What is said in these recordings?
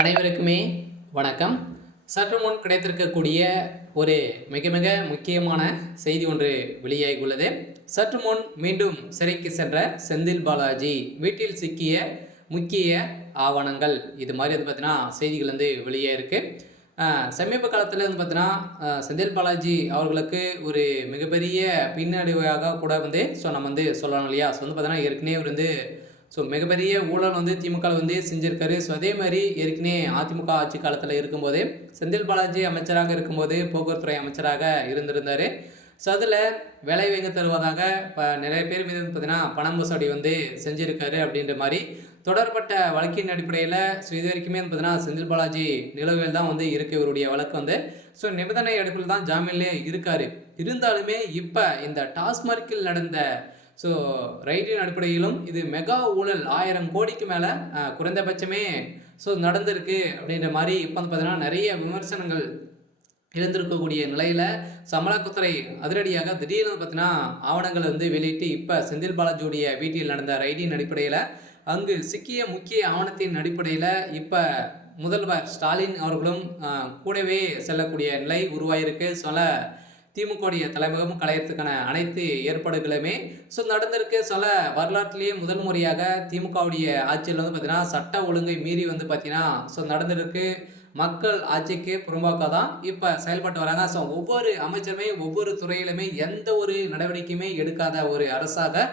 அனைவருக்குமே வணக்கம். சற்று முன் கிடைத்திருக்கக்கூடிய ஒரு மிக மிக முக்கியமான செய்தி ஒன்று வெளியாகியுள்ளது. சற்று முன் மீண்டும் சிறைக்கு சென்ற செந்தில் பாலாஜி வீட்டில் சிக்கிய முக்கிய ஆவணங்கள், இது மாதிரி வந்து பார்த்தீங்கன்னா செய்திகள் வந்து வெளியாயிருக்கு. சமீப காலத்தில் வந்து பார்த்தீங்கன்னா செந்தில் பாலாஜி அவர்களுக்கு ஒரு மிகப்பெரிய பின்னடைவாக கூட வந்து நம்ம வந்து சொல்லலாம் இல்லையா? வந்து பார்த்தீங்கன்னா ஏற்கனவே அவர் வந்து மிகப்பெரிய ஊழல் வந்து திமுக வந்து செஞ்சிருக்காரு. அதே மாதிரி ஏற்கனவே அதிமுக ஆட்சி காலத்தில் இருக்கும்போது செந்தில் பாலாஜி அமைச்சராக இருக்கும்போது போக்குவரத்துறை அமைச்சராக இருந்திருந்தார். அதில் வேலை வாங்கி தருவதாக நிறைய பேர் மீது பார்த்தீங்கன்னா பணம் மோசடி வந்து செஞ்சுருக்காரு அப்படின்ற மாதிரி தொடர்பட்ட வழக்கின் அடிப்படையில் இது வரைக்குமே பார்த்தீங்கன்னா செந்தில் பாலாஜி நிலவில் தான் வந்து இருக்குது. இவருடைய வழக்கு வந்து நிபந்தனை அடிப்படையில் தான் ஜாமீன்லேயே இருக்கார். இருந்தாலுமே இப்போ இந்த டாஸ்மார்க்கில் நடந்த ரைட்டின் அடிப்படையிலும் இது மெகா ஊழல் 1000 கோடிக்கு மேலே குறைந்தபட்சமே நடந்திருக்கு அப்படின்ற மாதிரி இப்போ வந்து பார்த்தீங்கன்னா நிறைய விமர்சனங்கள் எழுந்திருக்கக்கூடிய நிலையில் அமலாக்கத்துறை அதிரடியாக திடீர்னு பார்த்தீங்கன்னா ஆவணங்களை வந்து வெளியிட்டு இப்போ செந்தில் பாலாஜியுடைய வீட்டில் நடந்த ரைடின் அடிப்படையில் அங்கு சிக்கிய முக்கிய ஆவணத்தின் அடிப்படையில் இப்போ முதல்வர் ஸ்டாலின் அவர்களும் கூடவே செல்லக்கூடிய நிலை உருவாயிருக்கு. திமுகவுடைய தலைமுகம் கலையறதுக்கான அனைத்து ஏற்பாடுகளுமே நடந்திருக்கு. வரலாற்றிலேயே முதல் முறையாக திமுகவுடைய ஆட்சியில் வந்து பார்த்தீங்கன்னா சட்ட ஒழுங்கை மீறி வந்து பார்த்தீங்கன்னா நடந்திருக்கு. மக்கள் ஆட்சிக்கு புறம்பாக தான் இப்போ செயல்பட்டு வராங்க. ஒவ்வொரு அமைச்சருமே ஒவ்வொரு துறையிலுமே எந்த ஒரு நடவடிக்கையுமே எடுக்காத ஒரு அரசாக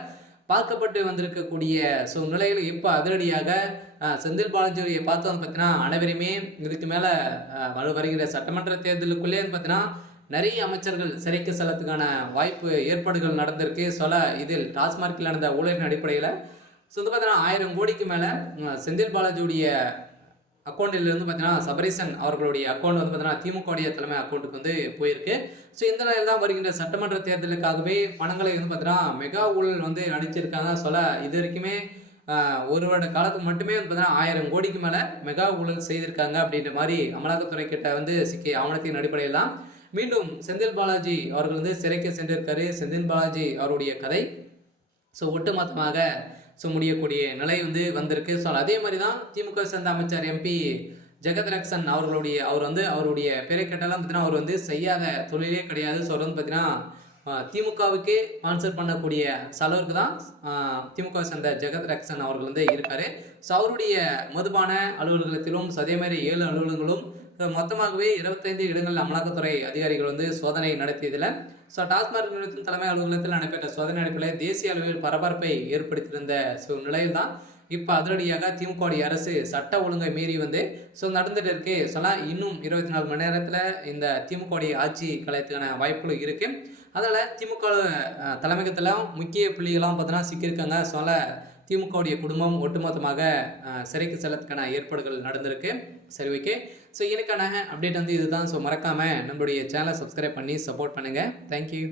பார்க்கப்பட்டு வந்திருக்கக்கூடிய நிலையில் இப்போ அதிரடியாக செந்தில் பாலாஜியை பார்த்து வந்து பார்த்தீங்கன்னா அனைவருமே இதுக்கு மேலே வருகிற சட்டமன்ற தேர்தலுக்குள்ளே வந்து பார்த்தீங்கன்னா நிறைய அமைச்சர்கள் சிறைக்கு செல்லத்துக்கான வாய்ப்பு ஏற்பாடுகள் நடந்திருக்கு. இதில் டாஸ்மார்க்கில் நடந்த ஊழலின் அடிப்படையில் வந்து பார்த்தீங்கன்னா 1000 கோடிக்கு மேலே செந்தில் பாலாஜியுடைய அக்கௌண்ட்டிலிருந்து பார்த்தீங்கன்னா சபரீசன் அவர்களுடைய அக்கௌண்ட் வந்து பார்த்தீங்கன்னா திமுகவுடைய தலைமை அக்கௌண்ட்டுக்கு வந்து போயிருக்கு. இந்த நிலையில் தான் வருகின்ற சட்டமன்ற தேர்தலுக்காகவே பணங்களை வந்து பார்த்தீங்கன்னா மெகா ஊழல் வந்து அடிச்சிருக்காங்க. இது வரைக்குமே ஒரு வருட காலத்துக்கு மட்டுமே வந்து பார்த்தீங்கன்னா 1000 கோடிக்கு மேலே மெகா ஊழல் செய்திருக்காங்க அப்படின்ற மாதிரி அமலாக்கத்துறை கிட்ட வந்து சிக்கிய ஆவணத்தின் அடிப்படையில் தான் மீண்டும் செந்தில் பாலாஜி அவர்கள் வந்து சிறைக்கு சென்றிருக்காரு. செந்தில் பாலாஜி அவருடைய கதை ஒட்டுமொத்தமாக முடியக்கூடிய நிலை வந்து வந்திருக்கு. அதே மாதிரி தான் திமுக சேர்ந்த அமைச்சர் எம்பி ஜெகத்ரக்ஷன் அவர் வந்து அவருடைய பேரை கேட்டாலும் பார்த்தீங்கன்னா அவர் வந்து செய்யாத தொழிலே கிடையாது. வந்து பார்த்தீங்கன்னா திமுகவுக்கு ஸ்பான்சர் பண்ணக்கூடிய அளவுக்கு தான் திமுக சேர்ந்த ஜெகத்ரக்ஷன் அவர்கள் வந்து இருக்காரு. அவருடைய மதுபான அலுவலகத்திலும் அதே மாதிரி 7 அலுவலகங்களும் மொத்தமாகவே 25 இடங்கள் அமலாக்கத்துறை அதிகாரிகள் வந்து சோதனை நடத்தியதில் டாஸ்மார்க் நிறுவனத்தின் தலைமை அலுவலகத்தில் நடைபெற்ற சோதனை அடிப்படையில் தேசிய அளவில் பரபரப்பை ஏற்படுத்தியிருந்த நிலையில் தான் இப்போ அதிரடியாக திமுக அரசு சட்ட ஒழுங்கை மீறி வந்து நடந்துட்டு இருக்கு. இன்னும் 24 மணி நேரத்தில் இந்த திமுக ஆட்சி கலையத்துக்கான வாய்ப்புகள் இருக்குது. அதனால் திமுக தலைமையகத்தில் முக்கிய புள்ளிகளாம் பார்த்தீங்கன்னா சிக்கியிருக்காங்க. திமுகவுடைய குடும்பம் ஒட்டுமொத்தமாக சிறைக்கு செல்லத்துக்கான ஏற்பாடுகள் நடந்திருக்கு. சரி, ஓகே. எனக்கான அப்டேட் வந்து இதுதான். மறக்காமல் நம்மளுடைய சேனலை சப்ஸ்கிரைப் பண்ணி சப்போர்ட் பண்ணுங்கள். தேங்க்யூ.